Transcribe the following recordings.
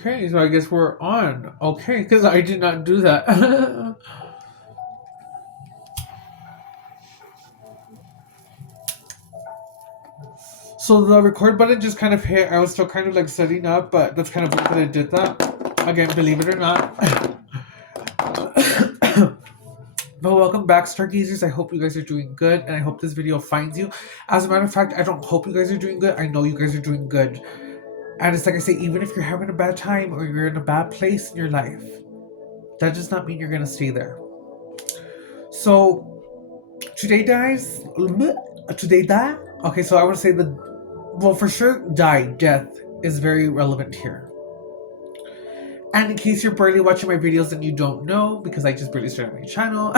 Okay, so I guess we're on. Okay, because I did not do that. So the record button just kind of hit. I was still kind of like setting up, but that's kind of weird that I did that. Again, believe it or not. But welcome back, Stargazers. I hope you guys are doing good, and I hope this video finds you. As a matter of fact, I don't hope you guys are doing good. I know you guys are doing good. And it's like I say, even if you're having a bad time or you're in a bad place in your life, that does not mean you're going to stay there. So today, guys, today, that okay. So I want to say well, for sure, death is very relevant here. And in case you're barely watching my videos and you don't know, because I just barely started my channel,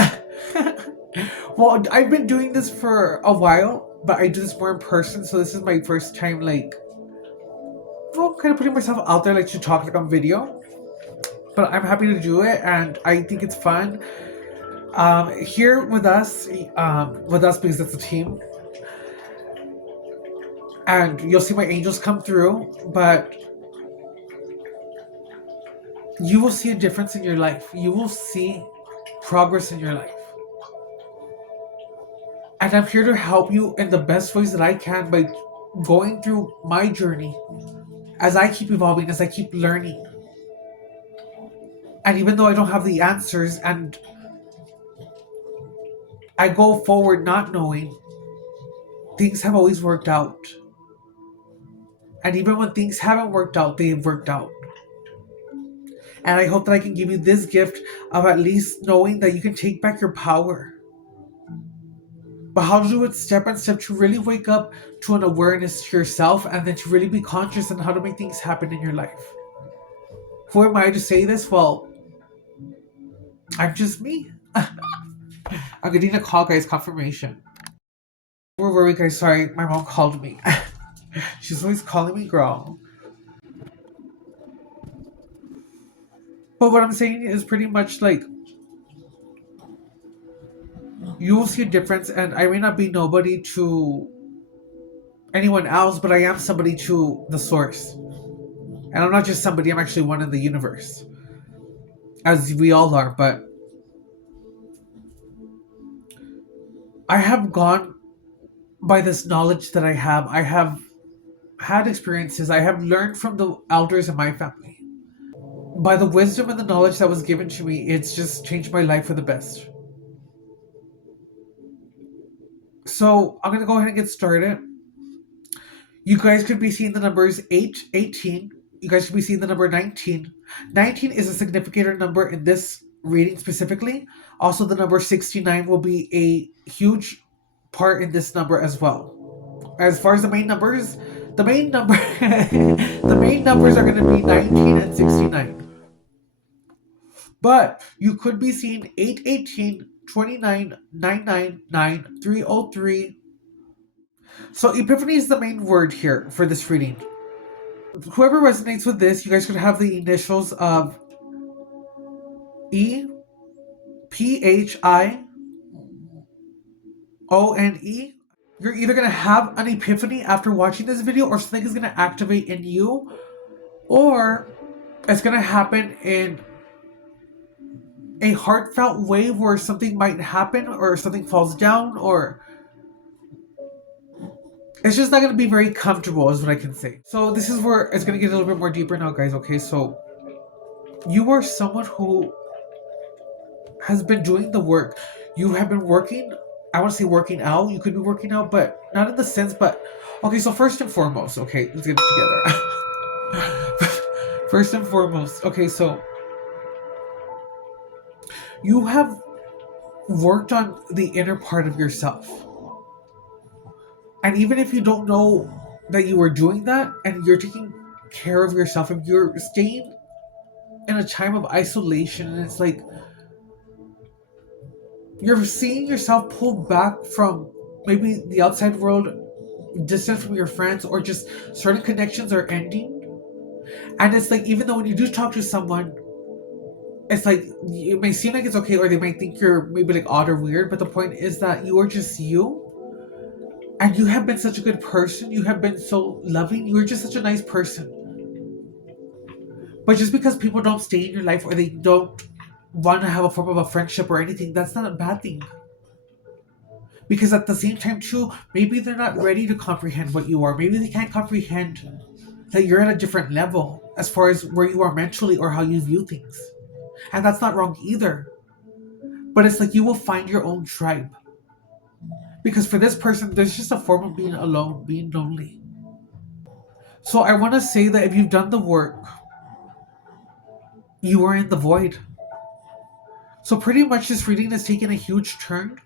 well, I've been doing this for a while, but I do this more in person. So this is my first time, like, well, kind of putting myself out there, like, to talk like on video. But I'm happy to do it, and I think it's fun. Here with us because it's a team, and you'll see my angels come through, but you will see a difference in your life. You will see progress in your life. And I'm here to help you in the best ways that I can by going through my journey as I keep evolving, as I keep learning. And even though I don't have the answers and I go forward not knowing, things have always worked out. And even when things haven't worked out, they've worked out. And I hope that I can give you this gift of at least knowing that you can take back your power. But how to do it step by step to really wake up to an awareness to yourself and then to really be conscious on how to make things happen in your life. Who am I to say this? Well, I'm just me. I'm getting a call, guys. Confirmation. Where were we, guys? Sorry, my mom called me. She's always calling me girl. But what I'm saying is pretty much like you will see a difference, and I may not be nobody to anyone else, but I am somebody to the source. And I'm not just somebody, I'm actually one in the universe. As we all are, but I have gone by this knowledge that I have. I have had experiences. I have learned from the elders in my family. By the wisdom and the knowledge that was given to me, it's just changed my life for the best. So I'm going to go ahead and get started. You guys could be seeing the numbers 8, 18. You guys could be seeing the number 19. 19 is a significant number in this reading specifically. Also, the number 69 will be a huge part in this number as well. As far as the main numbers, the main number the main numbers are going to be 19 and 69. But you could be seeing 818, 29, 999, 303. So epiphany is the main word here for this reading. Whoever resonates with this, you guys could have the initials of E, P, H, I, O, N, E. You're either going to have an epiphany after watching this video, or something is going to activate in you, or it's going to happen in a heartfelt way where something might happen, or something falls down, or it's just not going to be very comfortable, is what I can say. So this is where it's going to get a little bit more deeper now, guys. Okay, so you are someone who has been doing the work. You have been working. I want to say working out. You could be working out, but not in the sense. But okay, so first and foremost, okay, let's get it together. First and foremost, okay, so you have worked on the inner part of yourself. And even if you don't know that you are doing that and you're taking care of yourself, if you're staying in a time of isolation, and it's like you're seeing yourself pulled back from maybe the outside world, distant from your friends, or just certain connections are ending. And it's like, even though when you do talk to someone, it's like it may seem like it's okay, or they might think you're maybe like odd or weird, but the point is that you are just you. And you have been such a good person. You have been so loving. You are just such a nice person. But just because people don't stay in your life or they don't want to have a form of a friendship or anything, that's not a bad thing. Because at the same time, too, maybe they're not ready to comprehend what you are. Maybe they can't comprehend that you're at a different level as far as where you are mentally or how you view things. And that's not wrong either. But it's like you will find your own tribe. Because for this person, there's just a form of being alone, being lonely. So I want to say that if you've done the work, you are in the void. So pretty much this reading is taking a huge turn.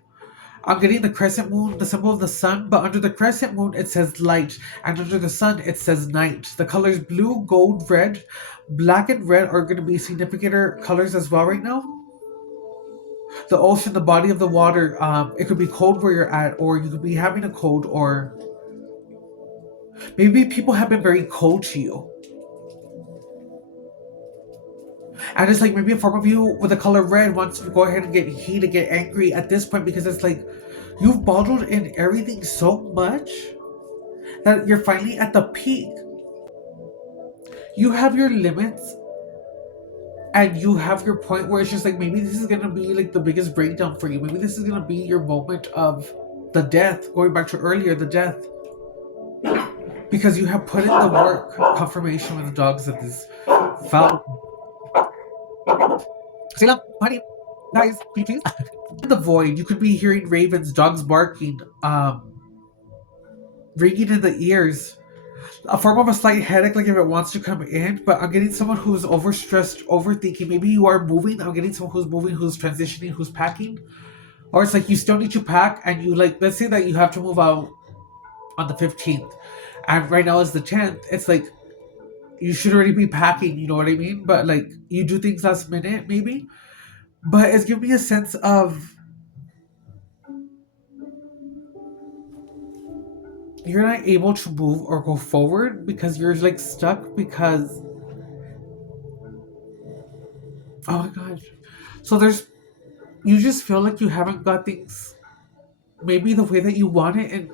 I'm getting the crescent moon, the symbol of the sun, but under the crescent moon it says light, and under the sun it says night. The colors blue, gold, red, black, and red are going to be significant colors as well right now. The ocean, the body of the water, it could be cold where you're at, or you could be having a cold, or maybe people have been very cold to you. And it's like maybe a form of you with the color red wants to go ahead and get heated, get angry at this point because it's like you've bottled in everything so much that you're finally at the peak. You have your limits and you have your point where it's just like maybe this is gonna be like the biggest breakdown for you. Maybe this is gonna be your moment of the death, going back to earlier, the death. Because you have put in the work. Confirmation with the dogs that this foul. Sila, honey, guys, can you please? In the void, you could be hearing ravens, dogs barking, ringing in the ears. A form of a slight headache, like if it wants to come in, but I'm getting someone who's overstressed, overthinking. Maybe you are moving. I'm getting someone who's moving, who's transitioning, who's packing. Or it's like you still need to pack and you like, let's say that you have to move out on the 15th. And right now is the 10th. It's like you should already be packing, you know what I mean? But like you do things last minute, maybe. But it's giving me a sense of you're not able to move or go forward because you're like stuck because oh my god. So there's you just feel like you haven't got things maybe the way that you want it, and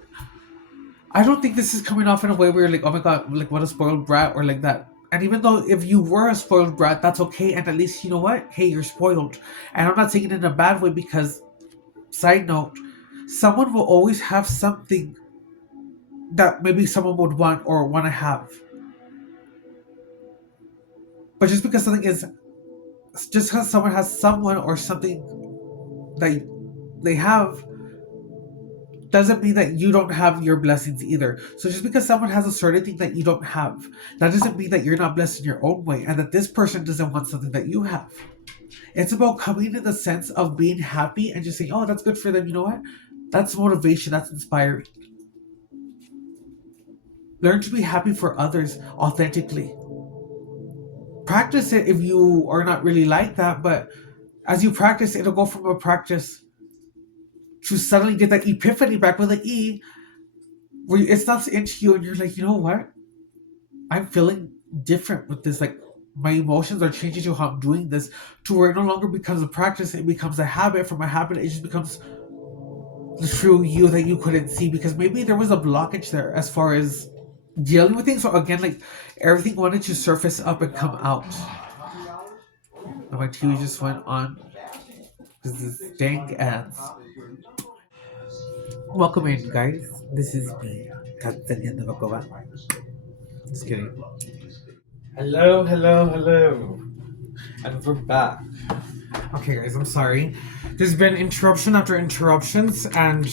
I don't think this is coming off in a way where you're like, oh my god, like what a spoiled brat or like that. And even though if you were a spoiled brat, that's okay, and at least you know what? Hey, you're spoiled. And I'm not saying it in a bad way because side note, someone will always have something that maybe someone would want or want to have. But just because something is, just because someone has someone or something that they have, doesn't mean that you don't have your blessings either. So just because someone has a certain thing that you don't have, that doesn't mean that you're not blessed in your own way and that this person doesn't want something that you have. It's about coming in the sense of being happy and just saying, oh, that's good for them. You know what? That's motivation. That's inspiring. Learn to be happy for others authentically. Practice it if you are not really like that, but as you practice, it'll go from a practice to suddenly get that epiphany back with an E, where it stops into you and you're like, you know what? I'm feeling different with this. Like, my emotions are changing to how I'm doing this, to where it no longer becomes a practice, it becomes a habit. From a habit, it just becomes the true you that you couldn't see because maybe there was a blockage there as far as dealing with things. So again, like everything wanted to surface up and come out. And my TV just went on because this dang ads. Welcome in, guys. This is me, Katania Novakova. Just kidding. Hello, hello, hello. And we're back. Okay, guys, I'm sorry. There's been interruption after interruptions, and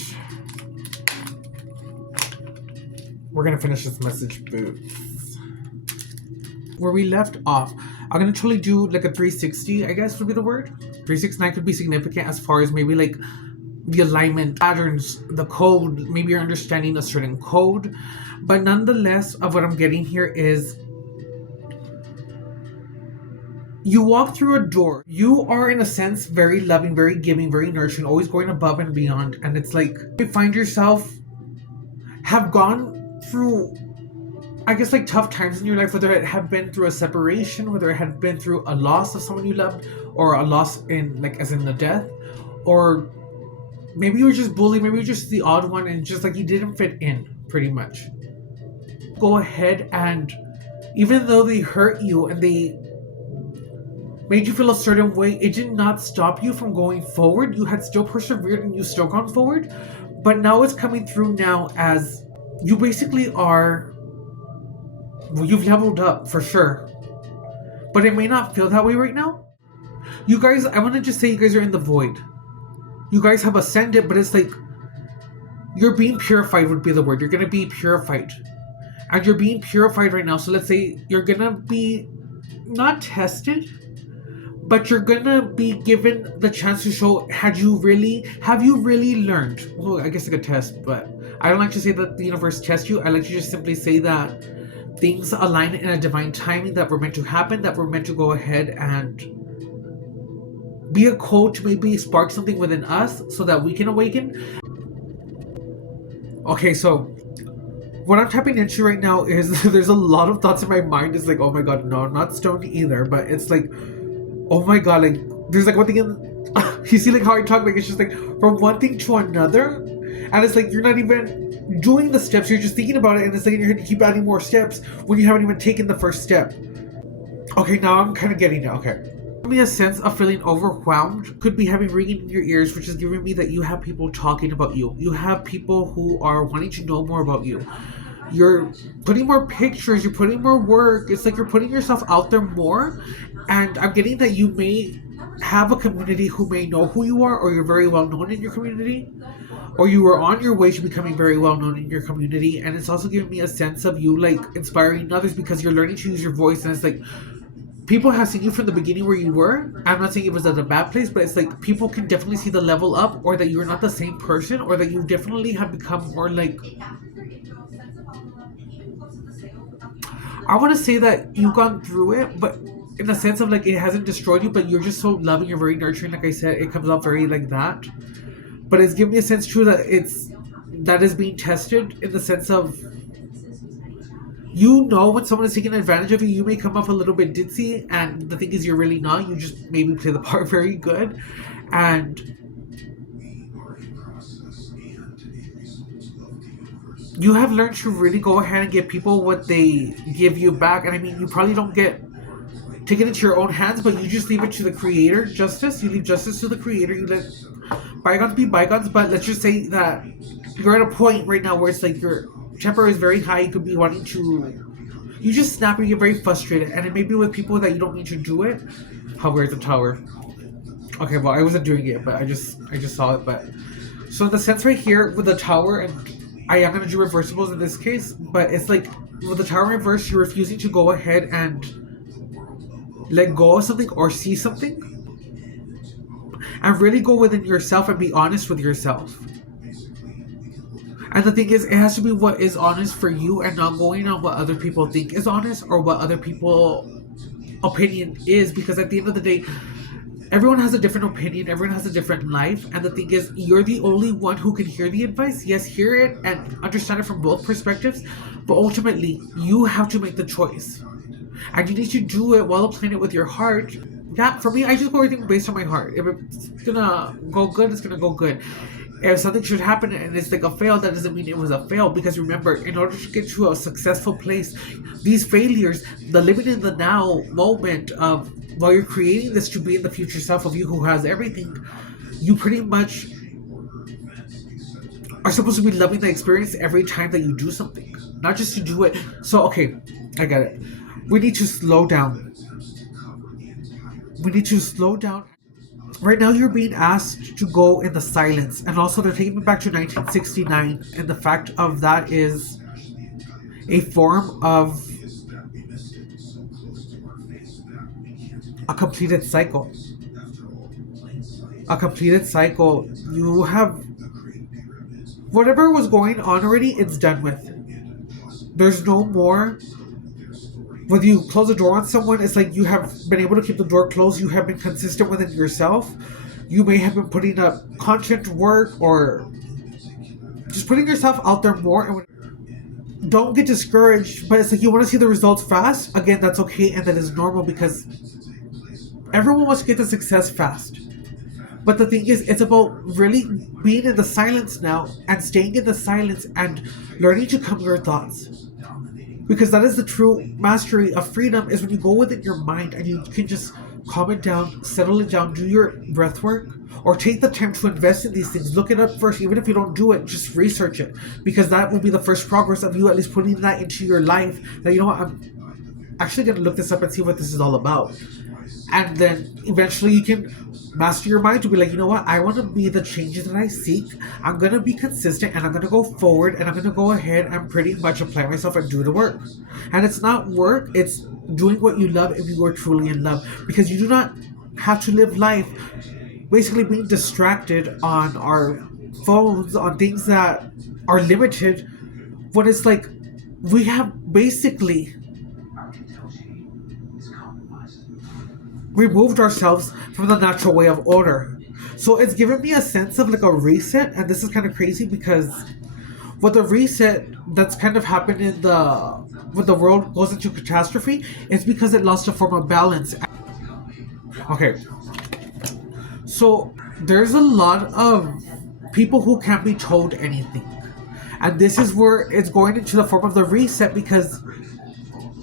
we're gonna finish this message booth. Where we left off, I'm gonna totally do like a 360, I guess would be the word. 369 could be significant as far as maybe like the alignment patterns, the code, maybe you're understanding a certain code. But nonetheless, of what I'm getting here is you walk through a door. You are, in a sense, very loving, very giving, very nurturing, always going above and beyond. And it's like you find yourself have gone through, I guess, like tough times in your life, whether it had been through a separation, whether it had been through a loss of someone you loved, or a loss in, like, as in the death, or maybe you were just bullied, maybe you were just the odd one, and just like you didn't fit in, pretty much. Go ahead and, even though they hurt you and they made you feel a certain way, it did not stop you from going forward. You had still persevered and you still gone forward. But now it's coming through now as you basically are, well, you've leveled up for sure. But it may not feel that way right now. You guys, I want to just say you guys are in the void. You guys have ascended, but it's like you're being purified would be the word. You're going to be purified. And you're being purified right now. So let's say you're going to be not tested, but you're gonna be given the chance to show have you really learned. Well, I guess like a test, but I don't like to say that the universe tests you. I like to just simply say that things align in a divine timing that were meant to happen, that were meant to go ahead and be a coach, maybe spark something within us so that we can awaken. Okay, so what I'm tapping into right now is there's a lot of thoughts in my mind. It's like, oh my god, no, I'm not stoned either, but it's like, oh my god, like there's like one thing in you see like how I talk, like it's just like from one thing to another, and it's like you're not even doing the steps, you're just thinking about it, and it's like in your head you keep adding more steps when you haven't even taken the first step. Okay, now I'm kind of getting it. Okay, give me a sense of feeling overwhelmed. Could be having ringing in your ears, which is giving me that you have people talking about you. You have people who are wanting to know more about you. You're putting more pictures, you're putting more work. It's like you're putting yourself out there more. And I'm getting that you may have a community who may know who you are, or you're very well known in your community, or you are on your way to becoming very well known in your community. And it's also giving me a sense of you like inspiring others because you're learning to use your voice. And it's like people have seen you from the beginning where you were. I'm not saying it was at a bad place, but it's like people can definitely see the level up, or that you're not the same person, or that you definitely have become more like, I want to say that you've gone through it, but in the sense of like it hasn't destroyed you, but you're just so loving, you're very nurturing. Like I said, it comes out very like that. But it's giving me a sense too that it's that is being tested in the sense of you know when someone is taking advantage of you, you may come off a little bit ditzy, and the thing is you're really not. You just maybe play the part very good, and you have learned to really go ahead and give people what they give you back. And I mean, you probably don't get take it into your own hands, but you just leave it to the creator. Justice, you leave justice to the creator. You let bygones be bygones. But let's just say that you're at a point right now where it's like your temper is very high. You could be wanting to, you just snap and you're very frustrated, and it may be with people that you don't need to do it. How weird the tower. Okay, well I wasn't doing it, but I just saw it. But so the sense right here with the tower, and I am gonna do reversibles in this case, but it's like with the tower in reverse, you're refusing to go ahead and let go of something or see something, and really go within yourself and be honest with yourself. And the thing is, it has to be what is honest for you, and not going on what other people think is honest or what other people opinion is, because at the end of the day, everyone has a different opinion, everyone has a different life, and the thing is, you're the only one who can hear the advice. Yes, hear it and understand it from both perspectives, but ultimately, you have to make the choice. And you need to do it while applying it with your heart. Yeah, for me, I just go everything based on my heart. If it's gonna go good, it's gonna go good. If something should happen and it's like a fail, that doesn't mean it was a fail. Because remember, in order to get to a successful place, these failures, the living in the now moment of while you're creating this to be in the future self of you who has everything, you pretty much are supposed to be loving the experience every time that you do something, not just to do it. So, okay, I get it. We need to slow down. We need to slow down. Right now, you're being asked to go in the silence, and also they're taking me back to 1969, and the fact of that is a form of a completed cycle. A completed cycle. You have whatever was going on already, it's done with. There's no more. Whether you close the door on someone, it's like you have been able to keep the door closed. You have been consistent within yourself. You may have been putting up content work or just putting yourself out there more. And don't get discouraged, but it's like you want to see the results fast. Again, that's okay, and that is normal because everyone wants to get the success fast. But the thing is, it's about really being in the silence now and staying in the silence and learning to calm your thoughts. Because that is the true mastery of freedom, is when you go within your mind and you can just calm it down, settle it down, do your breath work, or take the time to invest in these things. Look it up first, even if you don't do it, just research it, because that will be the first progress of you at least putting that into your life. That, you know what, I'm actually gonna look this up and see what this is all about, and then eventually you can master your mind to be like, you know what, I want to be the changes that I seek. I'm going to be consistent and I'm going to go forward and I'm going to go ahead and pretty much apply myself and do the work. And it's not work, it's doing what you love if you are truly in love, because you do not have to live life basically being distracted on our phones, on things that are limited, when it's like we have basically removed ourselves from the natural way of order. So it's given me a sense of like a reset, and this is kind of crazy because with the reset that's kind of happened in the when the world goes into catastrophe, it's because it lost a form of balance. Okay, so there's a lot of people who can't be told anything, and this is where it's going into the form of the reset, because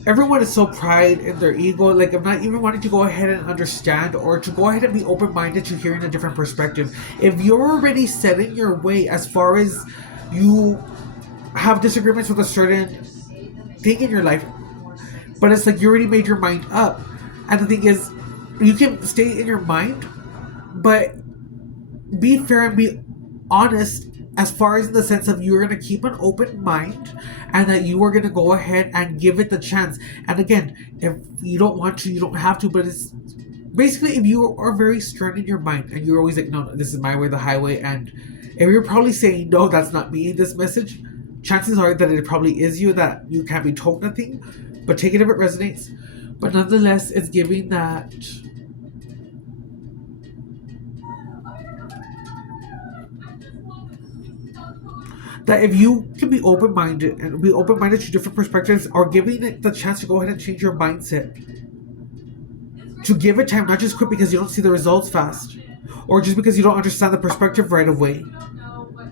everyone is so pride in their ego, like I'm not even wanting to go ahead and understand or to go ahead and be open-minded to hearing a different perspective. If you're already set in your way as far as you have disagreements with a certain thing in your life, but it's like you already made your mind up, and the thing is, you can stay in your mind, but be fair and be honest, as far as in the sense of you're going to keep an open mind and that you are going to go ahead and give it the chance. And again, if you don't want to, you don't have to, but it's basically, if you are very stern in your mind and you're always like, no, this is my way, the highway, and if you're probably saying, no, that's not me, this message, chances are that it probably is you, that you can't be told nothing, but take it if it resonates. But nonetheless, it's giving that if you can be open-minded and be open-minded to different perspectives, or giving it the chance to go ahead and change your mindset, to give it time, not just quit because you don't see the results fast, or just because you don't understand the perspective right away,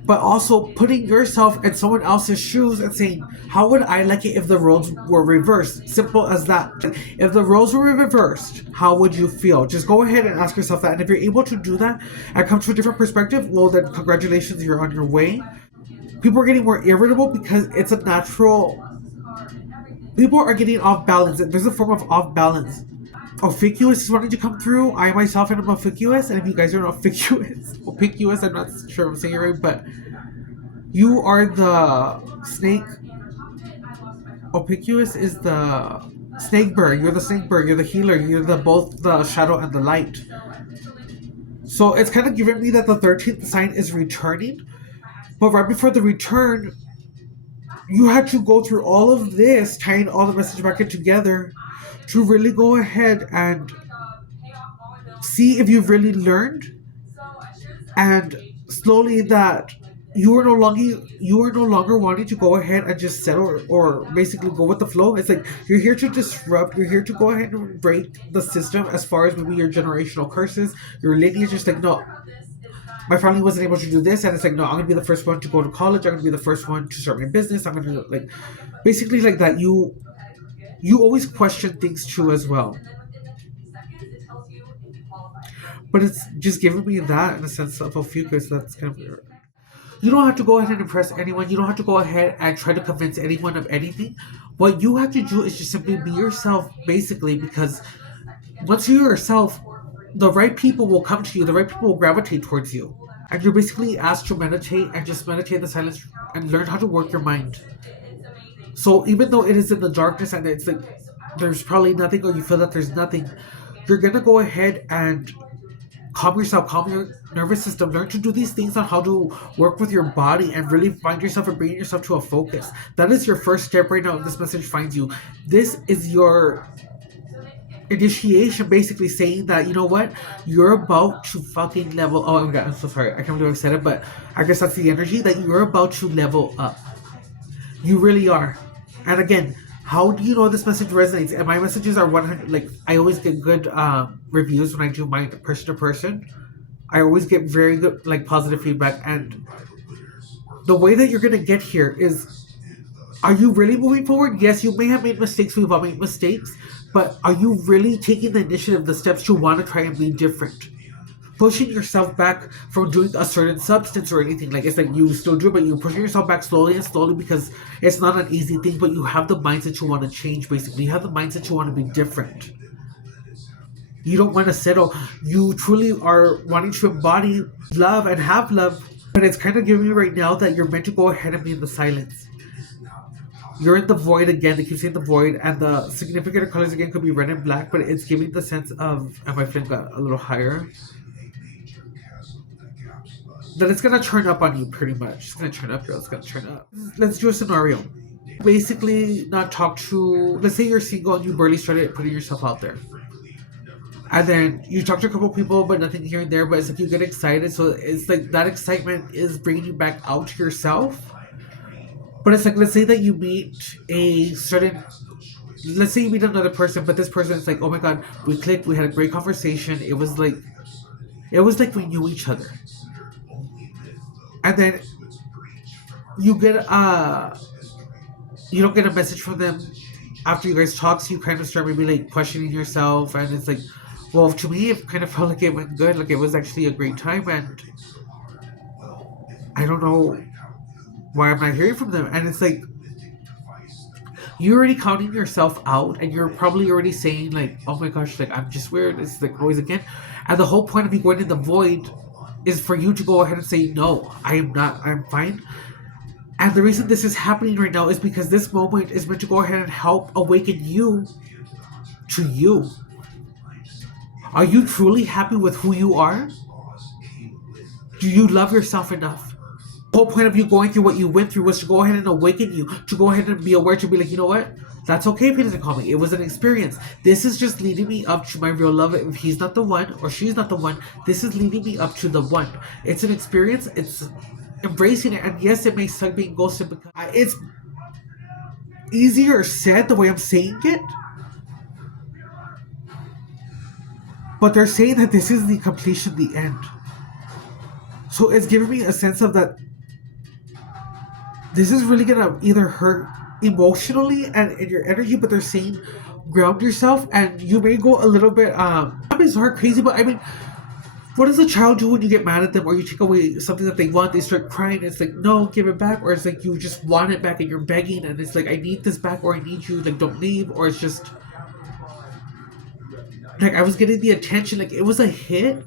but also putting yourself in someone else's shoes and saying, how would I like it if the roles were reversed? Simple as that. If the roles were reversed, how would you feel? Just go ahead and ask yourself that. And if you're able to do that and come to a different perspective, well, then congratulations, you're on your way. People are getting more irritable because it's a natural. People are getting off balance. There's a form of off balance. Ophicuous is wanting to come through. I myself am ophicuous, and if you guys are not ophicuous, I'm not sure if I'm saying it right, but you are the snake. Ophicuous is the snake bird. You're the snake bird. You're the healer. You're the both the shadow and the light. So it's kind of giving me that the 13th sign is returning, but right before the return, you had to go through all of this, tying all the message back in together, to really go ahead and see if you've really learned, and slowly that you are no longer wanting to go ahead and just settle, or basically go with the flow. It's like you're here to disrupt, you're here to go ahead and break the system, as far as maybe your generational curses, your lineage. Just like, no, my family wasn't able to do this, and it's like, no, I'm gonna be the first one to go to college, I'm gonna be the first one to start my business, I'm gonna, like, basically like that. You always question things too as well, but it's just giving me that in a sense of a focus. That's kind of weird. You don't have to go ahead and impress anyone. You don't have to go ahead and try to convince anyone of anything. What you have to do is just simply be yourself, basically, because once you're yourself, the right people will come to you, the right people will gravitate towards you. And you're basically asked to meditate and just meditate in the silence and learn how to work your mind. So even though it is in the darkness and it's like there's probably nothing, or you feel that there's nothing, you're gonna go ahead and calm yourself, calm your nervous system, learn to do these things on how to work with your body and really find yourself and bring yourself to a focus. That is your first step right now. If this message finds you, this is your initiation, basically saying that, you know what, you're about to fucking level. Oh my god, I'm so sorry, I can't believe I said it, but I guess that's the energy that you're about to level up. You really are. And again, how do you know this message resonates? And my messages are 100. Like, I always get good reviews when I do my person to person. I always get very good, like, positive feedback. And the way that you're gonna get here is, are you really moving forward? Yes, you may have made mistakes. We've all made mistakes. But are you really taking the initiative, the steps to want to try and be different? Pushing yourself back from doing a certain substance or anything. Like it's like you still do, but you're pushing yourself back slowly and slowly because it's not an easy thing, but you have the mindset you want to change basically. You have the mindset you want to be different. You don't want to settle. You truly are wanting to embody love and have love. But it's kind of giving me right now that you're meant to go ahead and be in the silence. You're in the void again. They keep saying the void, and the significant colors again could be red and black, but it's giving the sense of, and my flame got a little higher, that it's gonna turn up on you pretty much. It's gonna turn up, girl. It's gonna turn up. Let's do a scenario. Basically, not talk to. Let's say you're single and you barely started putting yourself out there, and then you talk to a couple people, but nothing here and there. But it's like you get excited, so it's like that excitement is bringing you back out to yourself. But it's like let's say that you meet a certain. Let's say you meet another person, but this person is like, oh my god, we clicked, we had a great conversation. It was like we knew each other, and then you get you don't get a message from them after you guys talk, so you kind of start maybe like questioning yourself, and it's like, well, to me, it kind of felt like it went good, like it was actually a great time, and I don't know why I'm not hearing from them, and it's like you're already counting yourself out, and you're probably already saying like, oh my gosh, like I'm just weird. It's like always again, and the whole point of you going in the void is for you to go ahead and say, no, I am not. I'm fine. And the reason this is happening right now is because this moment is meant to go ahead and help awaken you to you. Are you truly happy with who you are? Do you love yourself enough? The whole point of you going through what you went through was to go ahead and awaken you, to go ahead and be aware, to be like, you know what? That's okay if he doesn't call me. It was an experience. This is just leading me up to my real love. If he's not the one or she's not the one, this is leading me up to the one. It's an experience. It's embracing it. And yes, it may suck being ghosted because it's easier said the way I'm saying it. But they're saying that this is the completion, the end. So it's giving me a sense of that this is really gonna either hurt emotionally and in your energy, but they're saying ground yourself, and you may go a little bit it's hard crazy, but I mean, what does a child do when you get mad at them or you take away something that they want? They start crying. It's like, no, give it back. Or it's like you just want it back and you're begging, and it's like, I need this back, or I need you, like, don't leave. Or it's just like I was getting the attention, like it was a hit,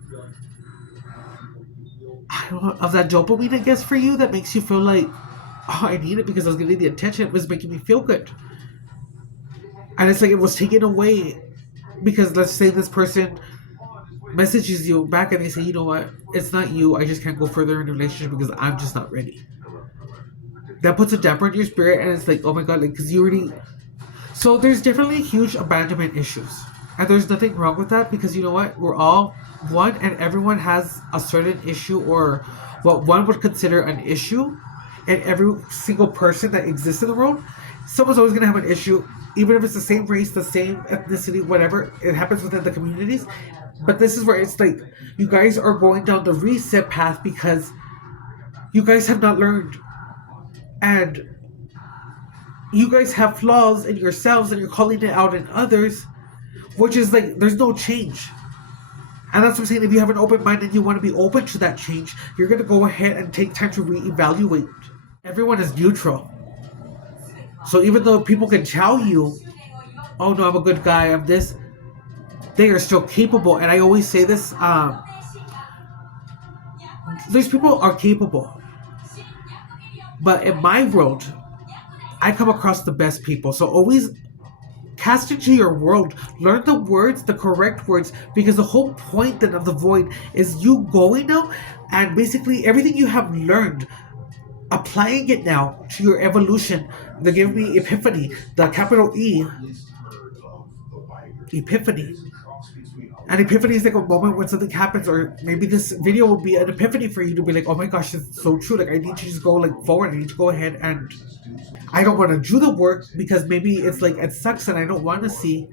I don't know, of that dopamine, I guess, for you, that makes you feel like, oh, I need it because I was getting the attention. It was making me feel good. And it's like it was taken away because let's say this person messages you back and they say, you know what, it's not you, I just can't go further in a relationship because I'm just not ready. That puts a damper in your spirit, and it's like, oh my god, like, because you already. So there's definitely huge abandonment issues. And there's nothing wrong with that because you know what? We're all one, and everyone has a certain issue or what one would consider an issue. And every single person that exists in the world, someone's always going to have an issue, even if it's the same race, the same ethnicity, whatever. It happens within the communities. But this is where it's like you guys are going down the reset path because you guys have not learned. And you guys have flaws in yourselves and you're calling it out in others, which is like there's no change. And that's what I'm saying. If you have an open mind and you want to be open to that change, you're going to go ahead and take time to reevaluate. Everyone is neutral. So even though people can tell you, oh no, I'm a good guy, I'm this, they are still capable. And I always say this, these people are capable. But in my world, I come across the best people. So always cast into your world, learn the words, the correct words, because the whole point then of the void is you going now and basically everything you have learned, applying it now to your evolution. They give me epiphany, the capital E, epiphany. And epiphany is like a moment when something happens, or maybe this video will be an epiphany for you to be like, oh my gosh, it's so true. Like I need to just go like forward. I need to go ahead, and I don't want to do the work because maybe it's like it sucks and I don't want to see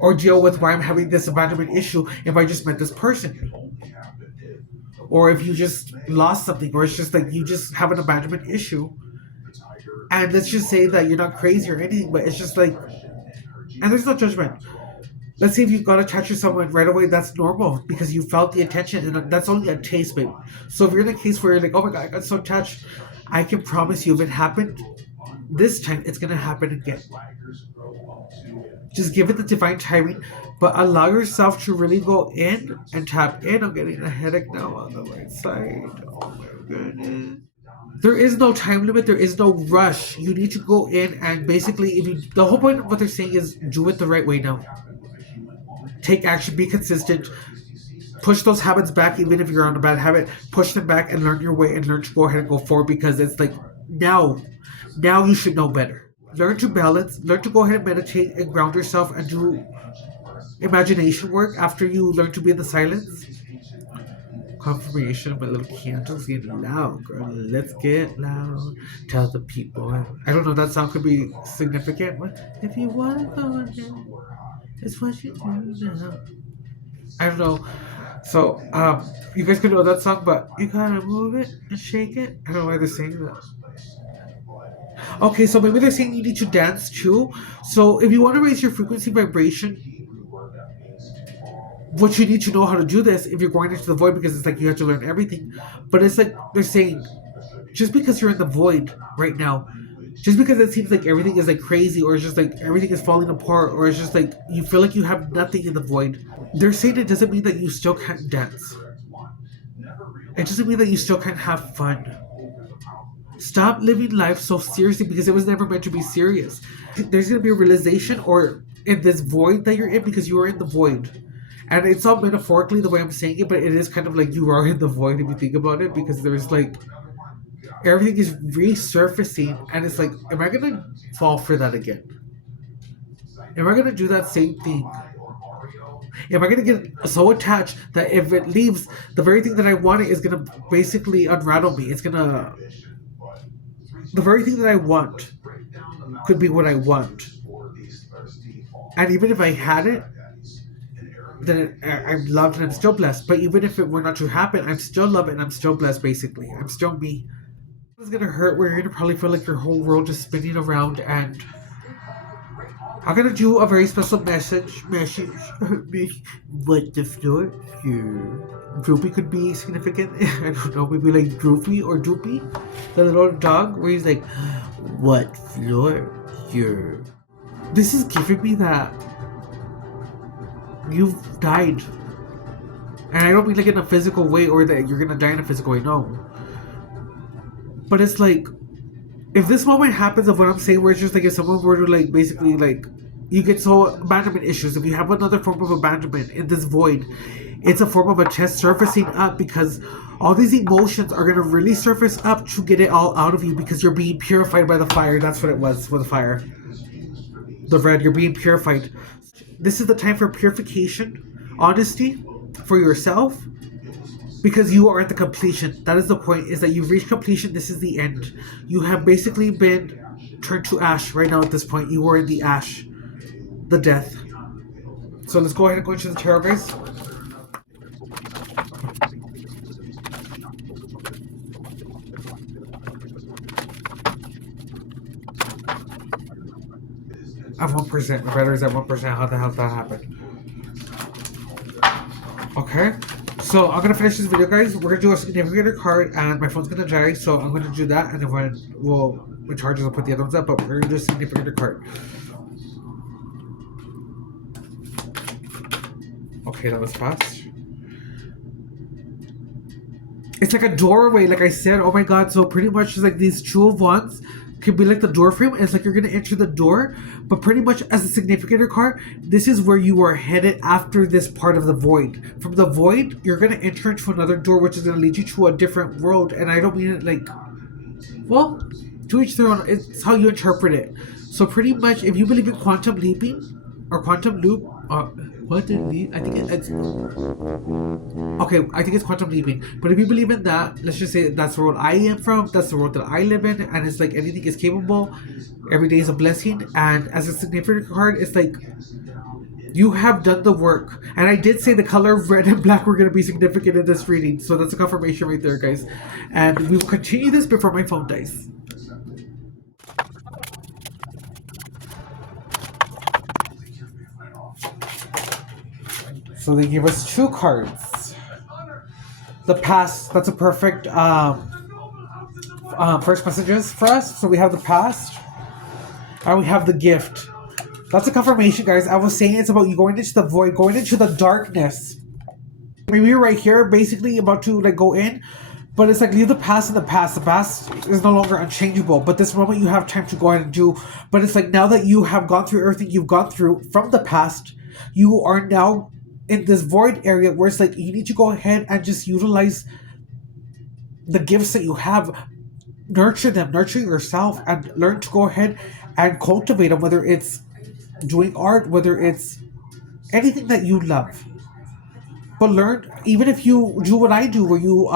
or deal with why I'm having this abandonment issue if I just met this person. Or if you just lost something, or it's just like you just have an abandonment issue. And let's just say that you're not crazy or anything, but it's just like And there's no judgment. Let's say if you got attached to someone right away, that's normal because you felt the attention, and that's only a taste, babe. So if you're in a case where you're like, oh my god, I got so attached, I can promise you if it happened this time, it's gonna happen again. Just give it the divine timing, but allow yourself to really go in and tap in. I'm getting a headache now on the right side. Oh my goodness. There is no time limit. There is no rush. You need to go in and basically, if you, the whole point of what they're saying is do it the right way now. Take action. Be consistent. Push those habits back, even if you're on a bad habit. Push them back and learn your way and learn to go ahead and go forward because it's like now you should know better. Learn to balance. Learn to go ahead and meditate and ground yourself and do imagination work after you learn to be in the silence. Confirmation, my little candles getting loud, girl. Let's get loud. Tell the people. I don't know. That song could be significant. What if you want to go again? It's what you do now. I don't know. So, you guys could know that song, but you gotta move it and shake it. I don't know why they're saying that. Okay, so maybe they're saying you need to dance too. So, if you want to raise your frequency vibration, what you need to know how to do this if you're going into the void because it's like you have to learn everything. But it's like they're saying, just because you're in the void right now, just because it seems like everything is like crazy or it's just like everything is falling apart or it's just like you feel like you have nothing in the void, they're saying it doesn't mean that you still can't dance. It doesn't mean that you still can't have fun. Stop living life so seriously because it was never meant to be serious. There's going to be a realization or in this void that you're in because you are in the void. And it's not metaphorically the way I'm saying it, but it is kind of like you are in the void if you think about it because there's like everything is resurfacing and it's like, am I going to fall for that again? Am I going to do that same thing? Am I going to get so attached that if it leaves, the very thing that I wanted is going to basically unravel me? It's going to. The very thing that I want could be what I want. And even if I had it, then I'm loved and I'm still blessed. But even if it were not to happen, I'm still loved and I'm still blessed, basically. I'm still me. It's going to hurt where you're going to probably feel like your whole world is spinning around and I'm gonna do a very special message. What the floor? Here. Droopy could be significant. I don't know, maybe like Droopy or Droopy, the little dog, where he's like, "What floor? Here." This is giving me that you've died, and I don't mean like in a physical way or that you're gonna die in a physical way. No, but it's like if this moment happens of what I'm saying, where it's just like if someone were to like basically like you get so abandonment issues, if you have another form of abandonment in this void, it's a form of a chest surfacing up because all these emotions are gonna really surface up to get it all out of you because you're being purified by the fire. That's what it was with the fire. The red, you're being purified. This is the time for purification, honesty for yourself, because you are at the completion. That is the point, is that you've reached completion. This is the end. You have basically been turned to ash right now at this point. You are in the ash, the death. So let's go ahead and go into the tarot, guys. At 1%. My battery's at 1%. How the hell did that happen? Okay. So I'm gonna finish this video, guys. We're gonna do a significant card, and my phone's gonna die, so I'm gonna do that, and then when it charges, I'll put the other ones up. But we're gonna do a significant card. Okay, that was fast. It's like a doorway, like I said. Oh my god! So pretty much, it's like these Two of Wands could be like the door frame. It's like you're gonna enter the door, but pretty much as a significant card, this is where you are headed after this part of the void. From the void, you're gonna enter into another door, which is gonna lead you to a different world. And I don't mean it like, well, to each their own. It's how you interpret it. So pretty much, if you believe in quantum leaping or quantum loop, quantum leap, I think it's okay. I think it's quantum leaping. But if you believe in that, let's just say that's the world I am from. That's the world that I live in, and it's like anything is capable. Every day is a blessing, and as a significant card, it's like you have done the work. And I did say the color red and black were going to be significant in this reading, so that's a confirmation right there, guys. And we will continue this before my phone dies. So they gave us two cards. The past, that's a perfect first messages for us. So we have the past, and we have the gift. That's a confirmation, guys. I was saying it's about you going into the void, going into the darkness. Maybe you're right here, basically about to like go in, but it's like leave the past in the past. The past is no longer unchangeable, but this moment you have time to go ahead and do. But it's like now that you have gone through everything you've gone through from the past, you are now in this void area where it's like you need to go ahead and just utilize the gifts that you have, nurture them, nurture yourself, and learn to go ahead and cultivate them, whether it's doing art, whether it's anything that you love. But learn, even if you do what I do, where you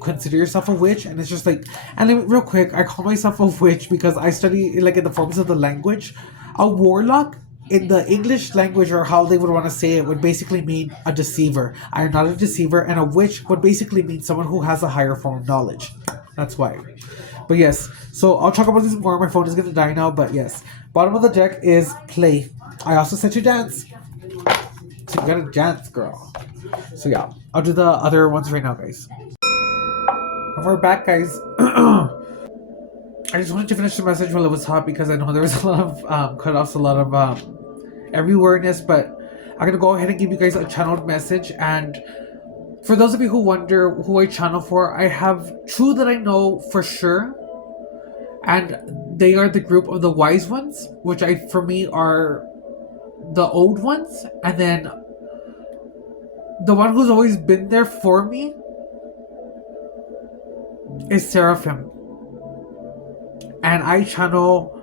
consider yourself a witch, and it's just like, and then real quick, I call myself a witch because I study like in the forms of the language. A warlock in the English language, or how they would want to say it, would basically mean a deceiver. I am not a deceiver, and a witch would basically mean someone who has a higher form of knowledge. That's why. But yes, so I'll talk about this more. My phone is gonna die now, but yes. Bottom of the deck is play. I also said to dance. So you gotta dance, girl. So yeah, I'll do the other ones right now, guys. And we're back, guys. I just wanted to finish the message while it was hot because I know there was a lot of cutoffs, a lot of everywhereness, but I'm gonna go ahead and give you guys a channeled message. And for those of you who wonder who I channel for, I have two that I know for sure, and they are the group of the wise ones, which for me are the old ones, and then the one who's always been there for me is Seraphim. And I channel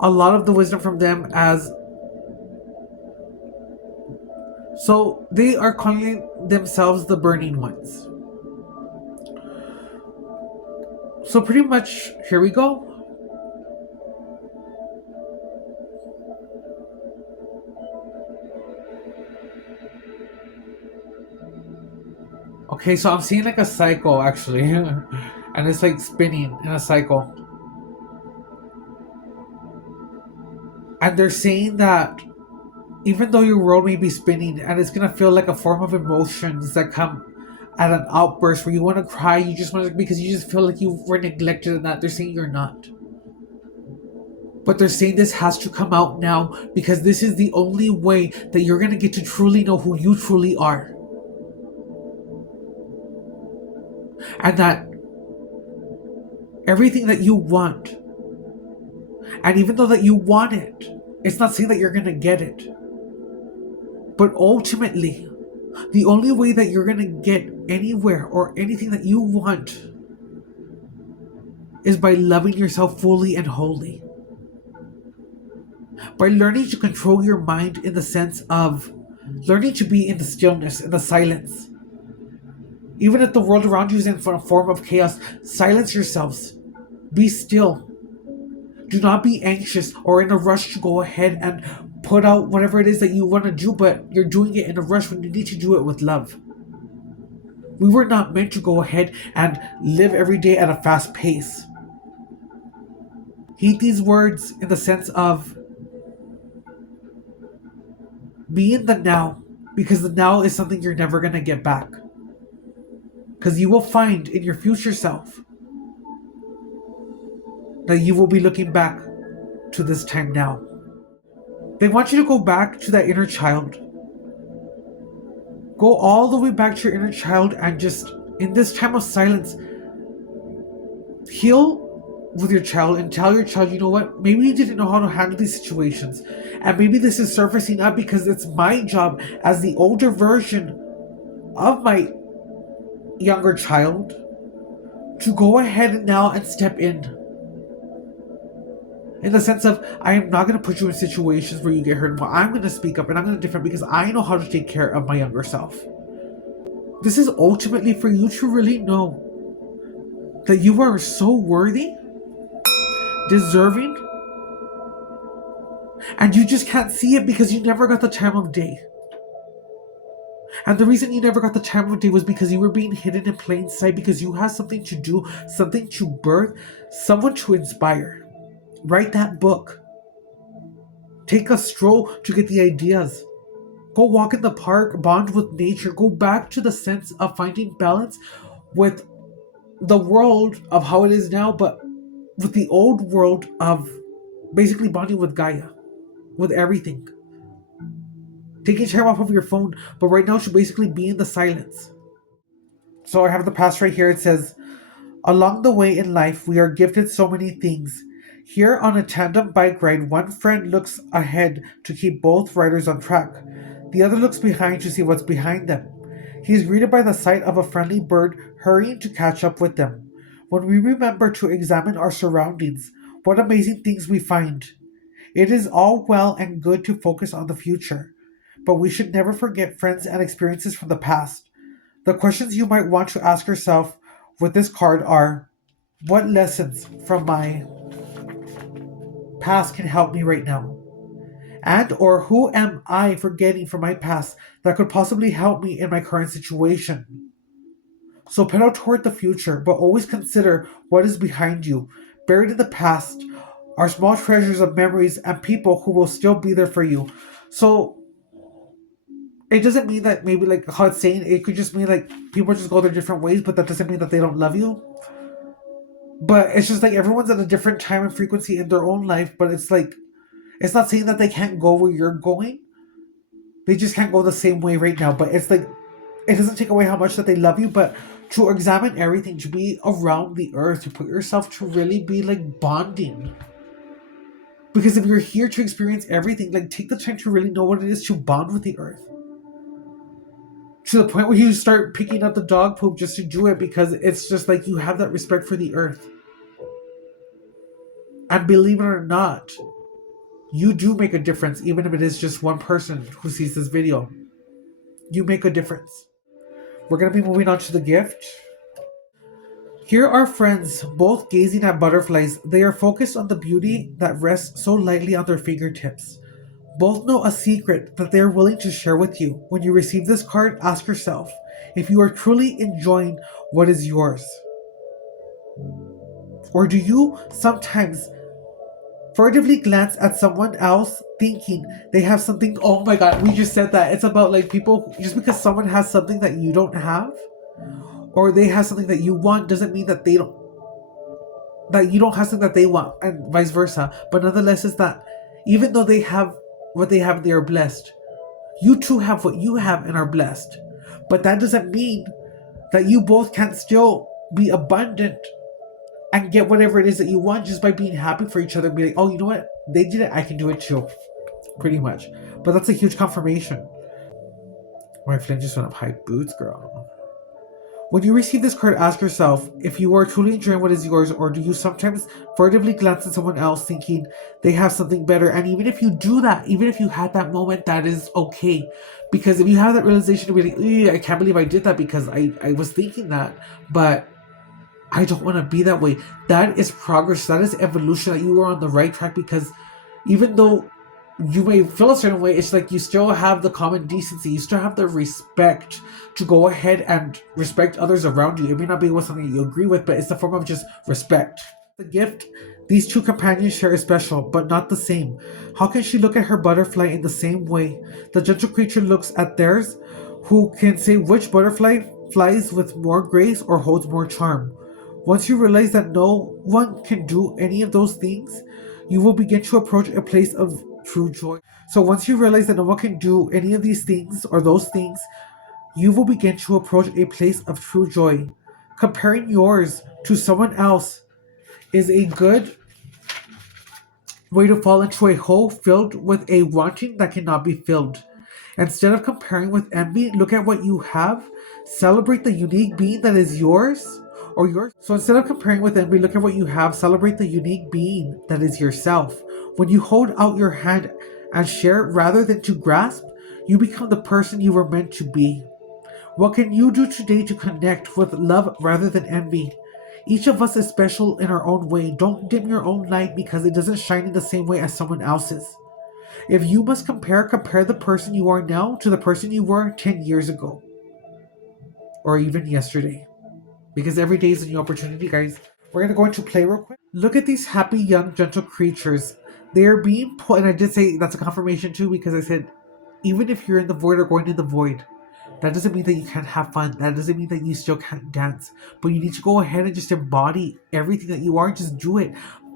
a lot of the wisdom from them as... So they are calling themselves the Burning Ones. So pretty much, here we go. Okay, so I'm seeing like a cycle actually. And it's like spinning in a cycle. And they're saying that even though your world may be spinning and it's gonna feel like a form of emotions that come at an outburst where you want to cry, you just want to, because you just feel like you were neglected, and that they're saying you're not. But they're saying this has to come out now because this is the only way that you're gonna get to truly know who you truly are. And that everything that you want, and even though that you want it, it's not saying that you're gonna get it. But ultimately, the only way that you're gonna get anywhere or anything that you want is by loving yourself fully and wholly. By learning to control your mind in the sense of learning to be in the stillness, in the silence. Even if the world around you is in a form of chaos, silence yourselves. Be still. Do not be anxious or in a rush to go ahead and put out whatever it is that you want to do, but you're doing it in a rush when you need to do it with love. We were not meant to go ahead and live every day at a fast pace. Heed these words in the sense of be in the now, because the now is something you're never going to get back. Because you will find in your future self that you will be looking back to this time now. They want you to go back to that inner child. Go all the way back to your inner child and just, in this time of silence, heal with your child and tell your child, you know what, maybe you didn't know how to handle these situations. And maybe this is surfacing up because it's my job as the older version of my younger child to go ahead now and step in the sense of, I am not going to put you in situations where you get hurt. Well, I'm going to speak up and I'm going to different because I know how to take care of my younger self. This is ultimately for you to really know that you are so worthy, deserving, and you just can't see it because you never got the time of day. And the reason you never got the time of day was because you were being hidden in plain sight, because you have something to do, something to birth, someone to inspire. Write that book. Take a stroll to get the ideas. Go walk in the park, bond with nature, go back to the sense of finding balance with the world of how it is now, but with the old world of basically bonding with Gaia, with everything. Taking time off of your phone, but right now should basically be in the silence. So I have the past right here. It says, along the way in life, we are gifted so many things. Here on a tandem bike ride, one friend looks ahead to keep both riders on track. The other looks behind to see what's behind them. He is greeted by the sight of a friendly bird hurrying to catch up with them. When we remember to examine our surroundings, what amazing things we find. It is all well and good to focus on the future, but we should never forget friends and experiences from the past. The questions you might want to ask yourself with this card are, what lessons from my past can help me right now? And or who am I forgetting from my past that could possibly help me in my current situation? So pedal toward the future, but always consider what is behind you. Buried in the past are small treasures of memories and people who will still be there for you. So it doesn't mean that maybe like how it's saying, it could just mean like people just go their different ways, but that doesn't mean that they don't love you. But it's just like everyone's at a different time and frequency in their own life, but it's like it's not saying that they can't go where you're going. They just can't go the same way right now. But it's like it doesn't take away how much that they love you, but to examine everything, to be around the earth, to put yourself to really be like bonding. Because if you're here to experience everything, like take the time to really know what it is to bond with the earth. To the point where you start picking up the dog poop just to do it because it's just like you have that respect for the earth. And believe it or not, you do make a difference, even if it is just one person who sees this video. You make a difference. We're going to be moving on to the gift. Here are friends, both gazing at butterflies. They are focused on the beauty that rests so lightly on their fingertips. Both know a secret that they are willing to share with you. When you receive this card, ask yourself if you are truly enjoying what is yours. Or do you sometimes furtively glance at someone else thinking they have something? Oh my god, we just said that. It's about like people, just because someone has something that you don't have, or they have something that you want, doesn't mean that you don't have something that they want, and vice versa. But nonetheless, is that even though they have what they have, they are blessed. You too have what you have and are blessed. But that doesn't mean that you both can't still be abundant and get whatever it is that you want just by being happy for each other and be like, oh, you know what? They did it, I can do it too. Pretty much. But that's a huge confirmation. My flame just went up high boots, girl. When you receive this card, ask yourself if you are truly enjoying what is yours, or do you sometimes furtively glance at someone else thinking they have something better? And even if you do that, even if you had that moment, that is okay. Because if you have that realization to be like, I can't believe I did that because I was thinking that, but I don't want to be that way. That is progress. That is evolution. That you are on the right track, because even though you may feel a certain way, it's like you still have the common decency. You still have the respect to go ahead and respect others around you. It may not be with something you agree with, but it's the form of just respect. The gift these two companions share is special, but not the same. How can she look at her butterfly in the same way the gentle creature looks at theirs? Who can say which butterfly flies with more grace or holds more charm? Once you realize that no one can do any of those things, you will begin to approach a place of true joy. So once you realize that no one can do any of these things or those things, you will begin to approach a place of true joy. Comparing yours to someone else is a good way to fall into a hole filled with a wanting that cannot be filled. Instead of comparing with envy, look at what you have. Celebrate the unique being that is yours or yours. So instead of comparing with envy, look at what you have. Celebrate the unique being that is yourself. When you hold out your hand and share rather than to grasp, you become the person you were meant to be. What can you do today to connect with love rather than envy? Each of us is special in our own way. Don't dim your own light because it doesn't shine in the same way as someone else's. If you must compare the person you are now to the person you were 10 years ago. Or even yesterday. Because every day is a new opportunity, guys. We're going to go into play real quick. Look at these happy, young, gentle creatures. They are being put, and I did say that's a confirmation too, because I said Even if you're in the void or going in the void, that doesn't mean that you can't have fun. That doesn't mean that you still can't dance. But you need to go ahead and just embody everything that you are. Just do it.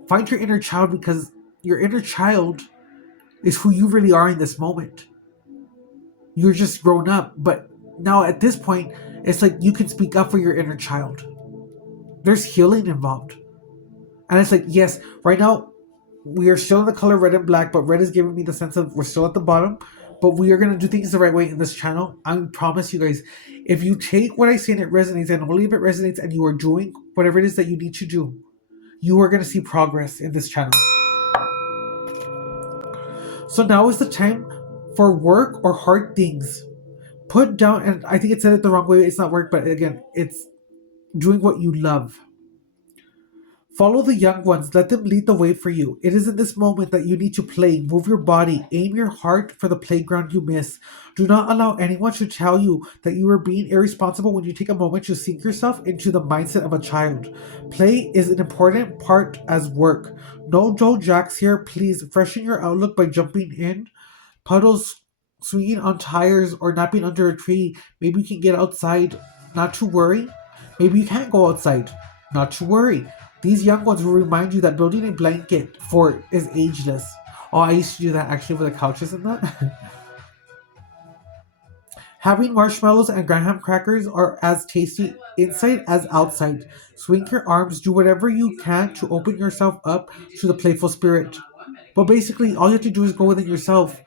Find your inner child, because your inner child is who you really are in this moment. You're just grown up. But now at this point, it's like you can speak up for your inner child. There's healing involved. And it's like, yes, right now we are still in the color red and black, but red is giving me the sense of we're still at the bottom. But we are going to do things the right way in this channel. I promise you guys, if you take what I say and it resonates, and only if it resonates, and you are doing whatever it is that you need to do, you are going to see progress in this channel. So now is the time for work or hard things. Put down, and I think it said it the wrong way. It's not work, but again, it's doing what you love. Follow the young ones, let them lead the way for you. It is in this moment that you need to play, move your body, aim your heart for the playground you miss. Do not allow anyone to tell you that you are being irresponsible when you take a moment to sink yourself into the mindset of a child. Play is an important part as work. No Joe Jacks here. Please freshen your outlook by jumping in. Puddles, swinging on tires, or napping under a tree. Maybe you can get outside, not to worry. Maybe you can't go outside, not to worry. These young ones will remind you that building a blanket fort is ageless. Oh, I used to do that actually with the couches and that. Having marshmallows and graham crackers are as tasty inside as outside. Swing your arms, do whatever you can to open yourself up to the playful spirit. But basically, all you have to do is go within yourself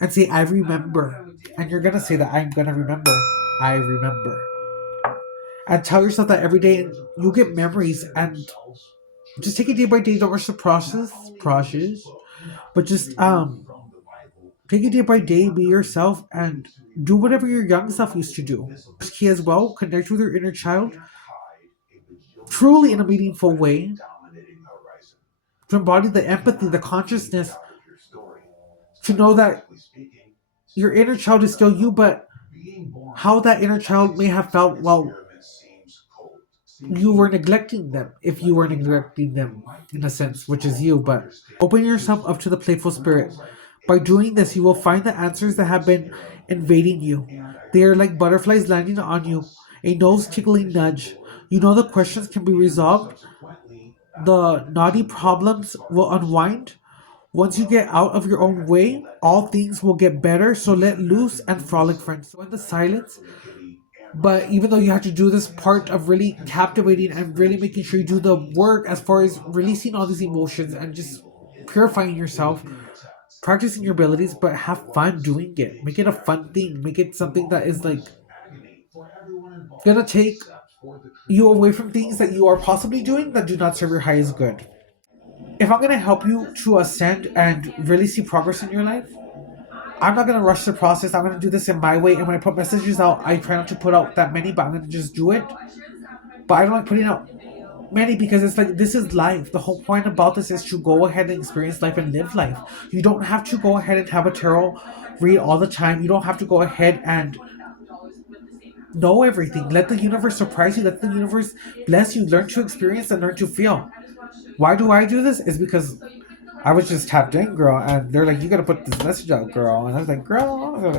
and say, I remember. And you're going to say that I'm going to remember. I remember. And tell yourself that every day you'll get memories, and just take it day by day. Don't rush the process, but just take it day by day, be yourself, and do whatever your young self used to do. Key as well, connect with your inner child truly in a meaningful way, to embody the empathy, the consciousness, to know that your inner child is still you, but how that inner child may have felt while you were neglecting them, if you were neglecting them in a sense, which is you. But open yourself up to the playful spirit. By doing this, you will find the answers that have been invading you. They are like butterflies landing on you, a nose tickling nudge. You know the questions can be resolved, the naughty problems will unwind. Once you get out of your own way, all things will get better. So let loose and frolic, friends. So in the silence, but even though you have to do this part of really captivating and really making sure you do the work as far as releasing all these emotions and just purifying yourself, practicing your abilities, but have fun doing it. Make it a fun thing. Make it something that is like gonna take you away from things that you are possibly doing that do not serve your highest good. If I'm gonna help you to ascend and really see progress in your life, I'm not gonna rush the process. I'm gonna do this in my way. And when I put messages out, I try not to put out that many, but I'm gonna just do it. But I don't like putting out many, because it's like, this is life. The whole point about this is to go ahead and experience life and live life. You don't have to go ahead and have a tarot read all the time. You don't have to go ahead and know everything. Let the universe surprise you. Let the universe bless you. Learn to experience and learn to feel. Why do I do this? Is because I was just tapped in, girl, and they're like, you gotta put this message out, girl. And I was like, girl, you're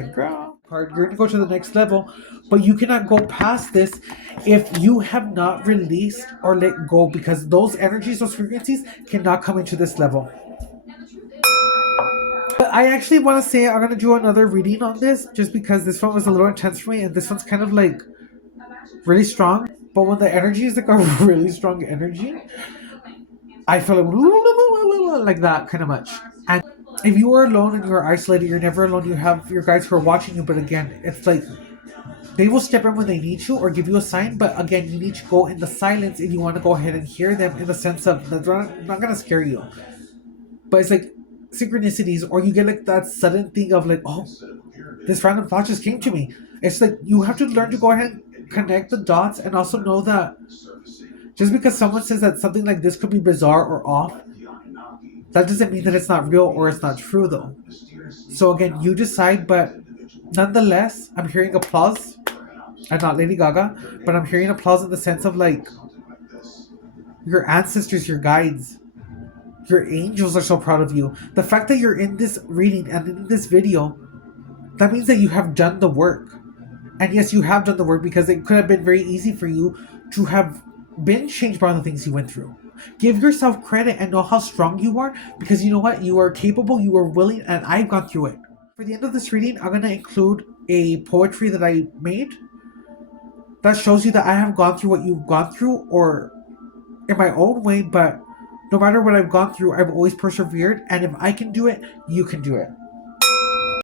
gonna go to the next level, but you cannot go past this if you have not released or let go, because those energies, those frequencies cannot come into this level. But I actually want to say I'm gonna do another reading on this, just because this one was a little intense for me, and this one's kind of like really strong. But when the energy is like a really strong energy, I feel like that kind of much. And if you are alone and you are isolated, you're never alone. You have your guides who are watching you, but again, it's like they will step in when they need to or give you a sign. But again, you need to go in the silence if you want to go ahead and hear them, in the sense of that they're not gonna scare you. But it's like synchronicities, or you get like that sudden thing of like, oh, this random thought just came to me. It's like you have to learn to go ahead and connect the dots, and also know that just because someone says that something like this could be bizarre or off, that doesn't mean that it's not real or it's not true, though. So again, you decide, but nonetheless, I'm hearing applause. I'm not Lady Gaga, but I'm hearing applause in the sense of like your ancestors, your guides, your angels are so proud of you. The fact that you're in this reading and in this video That means that you have done the work. And yes, you have done the work because it could have been very easy for you to have been changed by the things you went through. Give yourself credit and know how strong you are because you know what? You are capable, you are willing, and I've gone through it. For the end of this reading, I'm going to include a poetry that I made that shows you that I have gone through what you've gone through or in my own way, but no matter what I've gone through, I've always persevered. And if I can do it, you can do it.